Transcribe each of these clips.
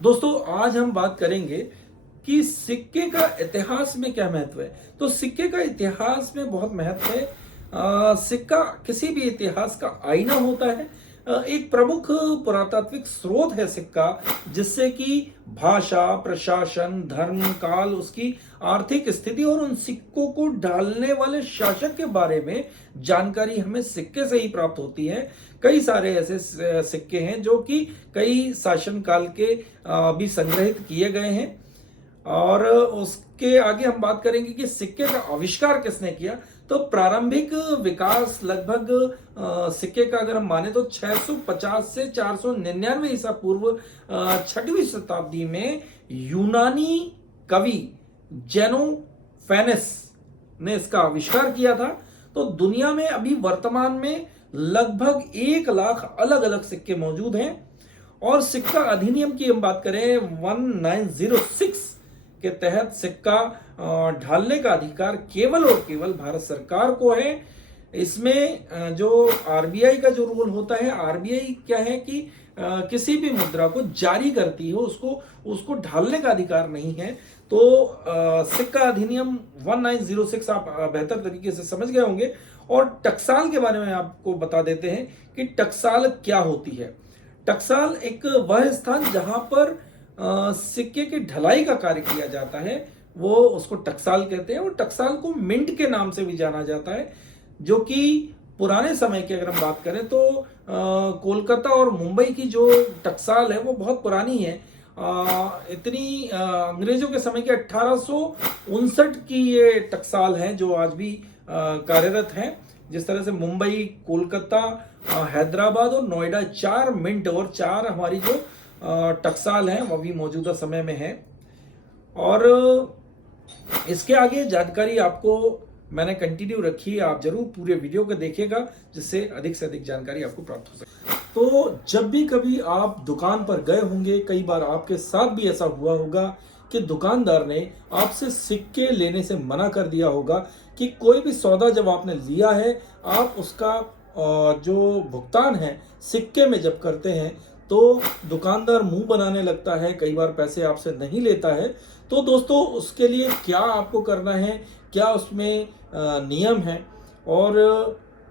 दोस्तों आज हम बात करेंगे कि सिक्के का इतिहास में क्या महत्व है। तो सिक्के का इतिहास में बहुत महत्व है। सिक्का किसी भी इतिहास का आईना होता है। एक प्रमुख पुरातात्विक स्रोत है सिक्का, जिससे कि भाषा, प्रशासन, धर्म, काल, उसकी आर्थिक स्थिति और उन सिक्कों को ढालने वाले शासक के बारे में जानकारी हमें सिक्के से ही प्राप्त होती है। कई सारे ऐसे सिक्के हैं जो कि कई शासन काल के भी संग्रहित किए गए हैं। और उसके आगे हम बात करेंगे कि सिक्के का आविष्कार किसने किया। तो प्रारंभिक विकास लगभग सिक्के का अगर हम माने तो 650 से 499 ईसा पूर्व, 6वीं शताब्दी में यूनानी कवि जेनोफेनेस ने इसका आविष्कार किया था। तो दुनिया में अभी वर्तमान में लगभग 1 लाख अलग अलग सिक्के मौजूद हैं। और सिक्का अधिनियम की हम बात करें 1906 के तहत सिक्का ढालने का अधिकार केवल और केवल भारत सरकार को है। इसमें जो आरबीआई का जो रूल होता है, आरबीआई क्या है कि किसी भी मुद्रा को जारी करती हो, उसको ढालने का अधिकार नहीं है। तो सिक्का अधिनियम 1906 आप बेहतर तरीके से समझ गए होंगे। और टकसाल के बारे में आपको बता देते हैं कि टकसाल क्या होती है। टकसाल एक वह स्थान जहां पर सिक्के की ढलाई का कार्य किया जाता है, वो उसको टकसाल कहते हैं। और टकसाल को मिंट के नाम से भी जाना जाता है, जो कि पुराने समय की अगर हम बात करें तो कोलकाता और मुंबई की जो टकसाल है वो बहुत पुरानी है। इतनी अंग्रेजों के समय के 1859 की ये टकसाल है जो आज भी कार्यरत है। जिस तरह से मुंबई, कोलकाता, हैदराबाद और नोएडा 4 मिंट और 4 हमारी जो टकसाल हैं वो भी मौजूदा समय में है। और इसके आगे जानकारी आपको मैंने कंटिन्यू रखी है, आप जरूर पूरे वीडियो को देखिएगा जिससे अधिक से अधिक जानकारी आपको प्राप्त हो सके। तो जब भी कभी आप दुकान पर गए होंगे, कई बार आपके साथ भी ऐसा हुआ होगा कि दुकानदार ने आपसे सिक्के लेने से मना कर दिया होगा कि कोई भी सौदा जब आपने लिया है, आप उसका जो भुगतान है सिक्के में जब करते हैं तो दुकानदार मुंह बनाने लगता है, कई बार पैसे आपसे नहीं लेता है। तो दोस्तों उसके लिए क्या आपको करना है, क्या उसमें नियम है और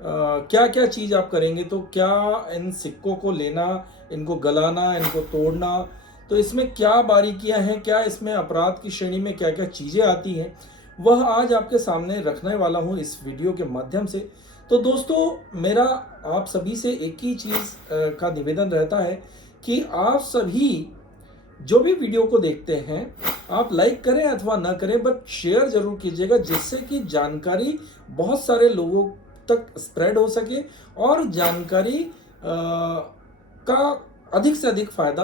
क्या क्या चीज़ आप करेंगे, तो क्या इन सिक्कों को लेना, इनको गलाना, इनको तोड़ना, तो इसमें क्या बारीकियां हैं, क्या इसमें अपराध की श्रेणी में क्या क्या चीज़ें आती हैं, वह आज आपके सामने रखने वाला हूं इस वीडियो के माध्यम से। तो दोस्तों मेरा आप सभी से एक ही चीज़ का निवेदन रहता है कि आप सभी जो भी वीडियो को देखते हैं, आप लाइक करें अथवा ना करें, बट शेयर जरूर कीजिएगा, जिससे कि जानकारी बहुत सारे लोगों तक स्प्रेड हो सके और जानकारी का अधिक से अधिक फायदा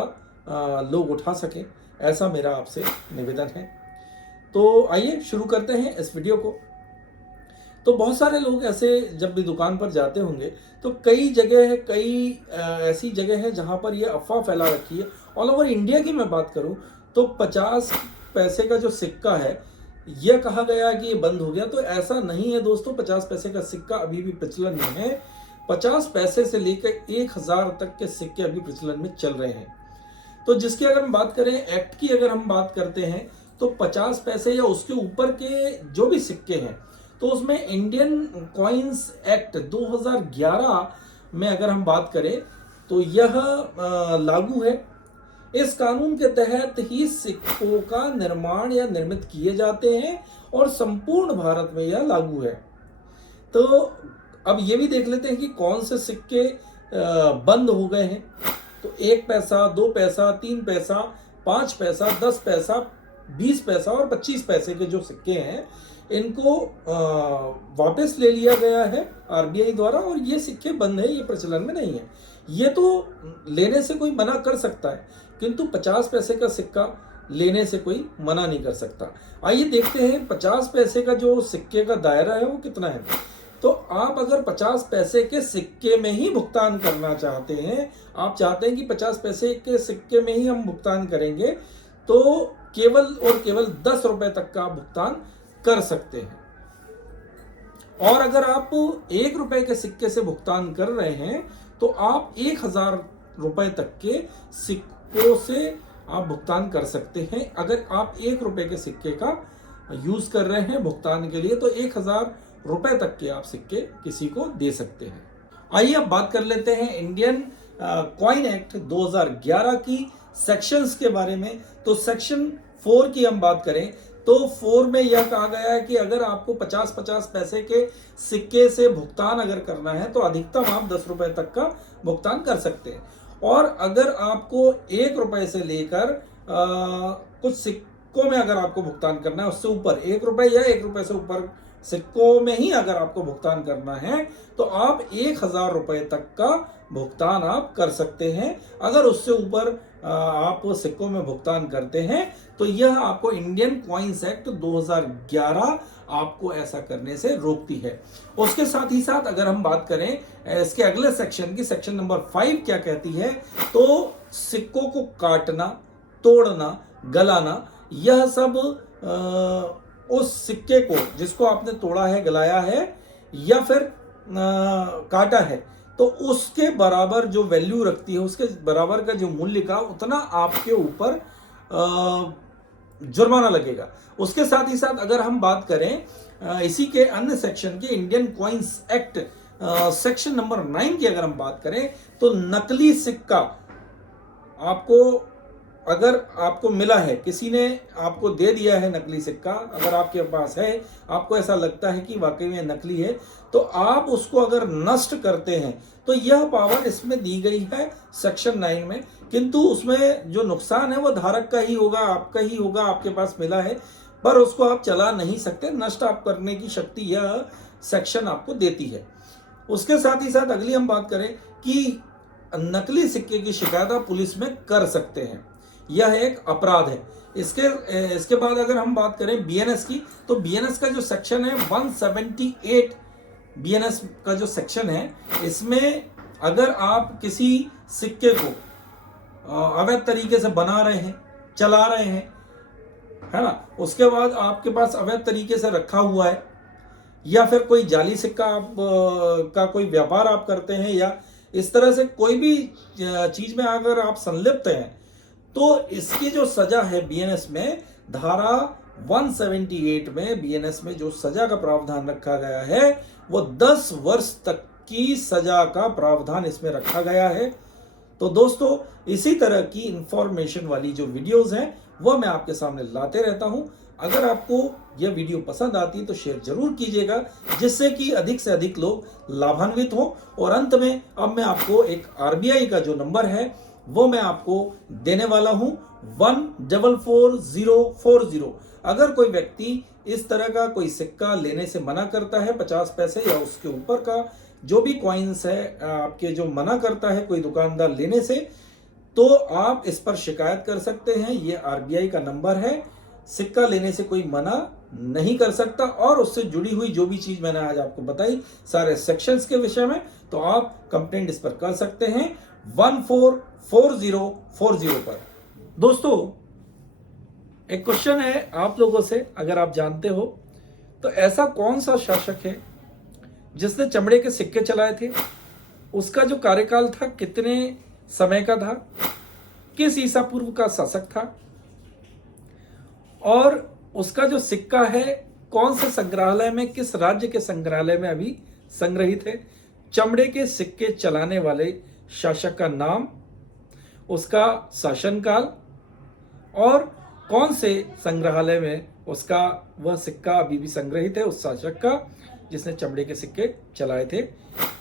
लोग उठा सकें। ऐसा मेरा आपसे निवेदन है। तो आइए शुरू करते हैं इस वीडियो को। तो बहुत सारे लोग ऐसे जब भी दुकान पर जाते होंगे तो कई जगह है, कई ऐसी जगह है जहां पर ये अफवाह फैला रखी है। ऑल ओवर इंडिया की मैं बात करूं तो 50 पैसे का जो सिक्का है, यह कहा गया कि ये बंद हो गया। तो ऐसा नहीं है दोस्तों, 50 पैसे का सिक्का अभी भी प्रचलन में है। 50 पैसे से लेकर 1000 तक के सिक्के अभी प्रचलन में चल रहे हैं। तो जिसकी अगर हम बात करें, एक्ट की अगर हम बात करते हैं, तो 50 पैसे या उसके ऊपर के जो भी सिक्के हैं, तो उसमें इंडियन कॉइन्स एक्ट 2011 में अगर हम बात करें तो यह लागू है। इस कानून के तहत ही सिक्कों का निर्माण या निर्मित किए जाते हैं और संपूर्ण भारत में यह लागू है। तो अब ये भी देख लेते हैं कि कौन से सिक्के बंद हो गए हैं। तो 1 पैसा, 2 पैसा, 3 पैसा, 5 पैसा, 10 पैसा, 20 पैसा और 25 पैसे के जो सिक्के हैं, इनको वापस ले लिया गया है आरबीआई द्वारा और ये सिक्के बंद है, ये प्रचलन में नहीं है। ये तो लेने से कोई मना कर सकता है, किंतु 50 पैसे का सिक्का लेने से कोई मना नहीं कर सकता। आइए देखते हैं 50 पैसे का जो सिक्के का दायरा है वो कितना है। तो आप अगर 50 पैसे के सिक्के में ही भुगतान करना चाहते हैं, आप चाहते हैं कि 50 पैसे के सिक्के में ही हम भुगतान करेंगे, तो केवल और केवल 10 रुपए तक का भुगतान कर सकते हैं। और अगर आप 1 रुपए के सिक्के से भुगतान कर रहे हैं तो आप 1000 रुपए तक के सिक्कों से आप भुगतान कर सकते हैं। अगर आप 1 रुपए के सिक्के का यूज कर रहे हैं भुगतान के लिए तो 1000 रुपए तक के आप सिक्के किसी को दे सकते हैं। आइए अब बात कर लेते हैं इंडियन कॉइन एक्ट 2011 की सेक्शंस के बारे में। तो सेक्शन 4 की हम बात करें तो 4 में यह कहा गया है कि अगर आपको 50-50 पैसे के सिक्के से भुगतान अगर करना है तो अधिकतम आप 10 रुपए तक का भुगतान कर सकते हैं। और अगर आपको 1 रुपए से लेकर कुछ सिक्कों में अगर आपको भुगतान करना है उससे ऊपर 1 रुपए या 1 रुपए से ऊपर सिक्कों में ही अगर आपको भुगतान करना है तो आप 1000 रुपए तक का भुगतान आप कर सकते हैं। अगर उससे ऊपर आप सिक्कों में भुगतान करते हैं तो यह आपको इंडियन कॉइन्स एक्ट 2011 आपको ऐसा करने से रोकती है। उसके साथ ही साथ अगर हम बात करें इसके अगले सेक्शन की, सेक्शन नंबर 5 क्या कहती है, तो सिक्कों को काटना, तोड़ना, गलाना, यह सब उस सिक्के को जिसको आपने तोड़ा है, गलाया है या फिर काटा है तो उसके बराबर जो वैल्यू रखती है, उसके बराबर का जो मूल्य का उतना आपके ऊपर जुर्माना लगेगा। उसके साथ ही साथ अगर हम बात करें इसी के अन्य सेक्शन के Indian coins act section number 9 की अगर हम बात करें तो नकली सिक्का आपको अगर आपको मिला है, किसी ने आपको दे दिया है नकली सिक्का, अगर आपके पास है, आपको ऐसा लगता है कि वाकई में नकली है तो आप उसको अगर नष्ट करते हैं तो यह पावर इसमें दी गई है सेक्शन 9 में। किंतु उसमें जो नुकसान है वो धारक का ही होगा, आपका ही होगा, आपके पास मिला है पर उसको आप चला नहीं सकते, नष्ट आप करने की शक्ति यह सेक्शन आपको देती है। उसके साथ ही साथ अगली हम बात करें कि नकली सिक्के की शिकायत आप पुलिस में कर सकते हैं, यह एक अपराध है। इसके बाद अगर हम बात करें बीएनएस की तो बीएनएस का जो सेक्शन है 178 बीएनएस का जो सेक्शन है, इसमें अगर आप किसी सिक्के को अवैध तरीके से बना रहे हैं, चला रहे हैं, है ना, उसके बाद आपके पास अवैध तरीके से रखा हुआ है या फिर कोई जाली सिक्का आप का कोई व्यापार आप करते हैं या इस तरह से कोई भी चीज में अगर आप संलिप्त हैं तो इसकी जो सजा है बीएनएस में धारा 178 में बीएनएस में जो सजा का प्रावधान रखा गया है वो 10 वर्ष तक की सजा का प्रावधान इसमें रखा गया है। तो दोस्तों इसी तरह की इंफॉर्मेशन वाली जो वीडियोस हैं वो मैं आपके सामने लाते रहता हूं। अगर आपको यह वीडियो पसंद आती है तो शेयर जरूर कीजिएगा जिससे कि अधिक से अधिक लोग लाभान्वित हो। और अंत में अब मैं आपको एक आरबीआई का जो नंबर है वो मैं आपको देने वाला हूं 144040। अगर कोई व्यक्ति इस तरह का कोई सिक्का लेने से मना करता है, 50 पैसे या उसके ऊपर का जो भी कॉइन्स है आपके जो मना करता है कोई दुकानदार लेने से, तो आप इस पर शिकायत कर सकते हैं। ये आरबीआई का नंबर है। सिक्का लेने से कोई मना नहीं कर सकता और उससे जुड़ी हुई जो भी चीज मैंने आज आपको बताई सारे सेक्शंस के विषय में, तो आप कंप्लेंट इस पर कर सकते हैं 144040 पर। दोस्तों एक क्वेश्चन है आप लोगों से, अगर आप जानते हो तो ऐसा कौन सा शासक है जिसने चमड़े के सिक्के चलाए थे, उसका जो कार्यकाल था कितने समय का था, किस ईसा पूर्व का शासक था और उसका जो सिक्का है कौन से संग्रहालय में, किस राज्य के संग्रहालय में अभी संग्रहित है, चमड़े के सिक्के चलाने वाले शासक का नाम, उसका शासनकाल और कौन से संग्रहालय में उसका वह सिक्का अभी भी संग्रहित है उस शासक का जिसने चमड़े के सिक्के चलाए थे।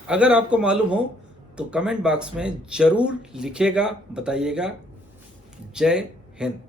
अगर आपको मालूम हो तो कमेंट बॉक्स में जरूर लिखिएगा, बताइएगा। जय हिंद।